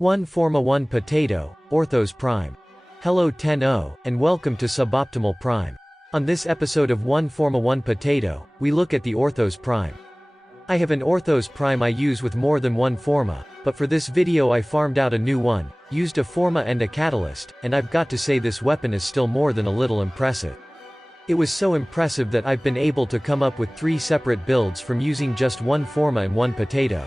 1 Forma 1 Potato, Orthos Prime. Hello 10-0, and welcome to Suboptimal Prime. On this episode of 1 Forma 1 Potato, we look at the Orthos Prime. I have an Orthos Prime I use with more than one Forma, but for this video I farmed out a new one, used a Forma and a Catalyst, and I've got to say this weapon is still more than a little impressive. It was so impressive that I've been able to come up with 3 separate builds from using just one Forma and one Potato.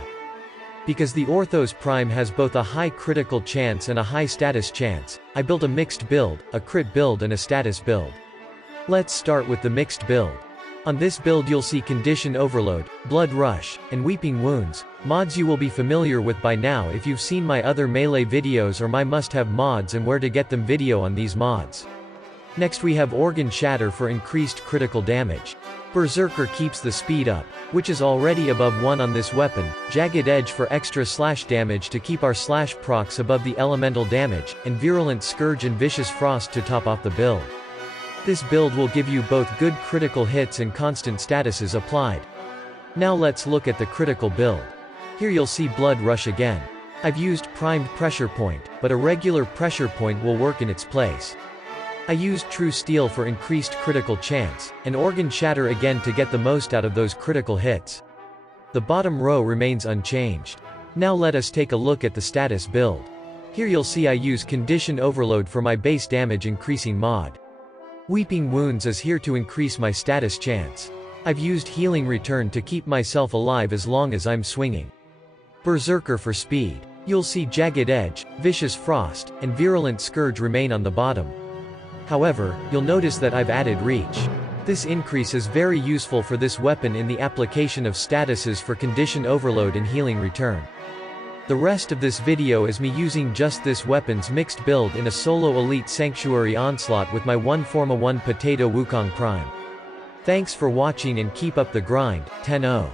Because the Orthos Prime has both a high critical chance and a high status chance, I built a mixed build, a crit build and a status build. Let's start with the mixed build. On this build you'll see Condition Overload, Blood Rush, and Weeping Wounds, mods you will be familiar with by now if you've seen my other melee videos or my must-have mods and where to get them video on these mods. Next we have Organ Shatter for increased critical damage. Berserker keeps the speed up, which is already above 1 on this weapon, Jagged Edge for extra slash damage to keep our slash procs above the elemental damage, and Virulent Scourge and Vicious Frost to top off the build. This build will give you both good critical hits and constant statuses applied. Now let's look at the critical build. Here you'll see Blood Rush again. I've used Primed Pressure Point, but a regular pressure point will work in its place. I used True Steel for increased critical chance, and Organ Shatter again to get the most out of those critical hits. The bottom row remains unchanged. Now let us take a look at the status build. Here you'll see I use Condition Overload for my base damage increasing mod. Weeping Wounds is here to increase my status chance. I've used Healing Return to keep myself alive as long as I'm swinging. Berserker for speed. You'll see Jagged Edge, Vicious Frost, and Virulent Scourge remain on the bottom. However, you'll notice that I've added Reach. This increase is very useful for this weapon in the application of statuses for Condition Overload and Healing Return. The rest of this video is me using just this weapon's mixed build in a solo Elite Sanctuary Onslaught with my 1 Forma 1 Potato Wukong Prime. Thanks for watching and keep up the grind, 10-0.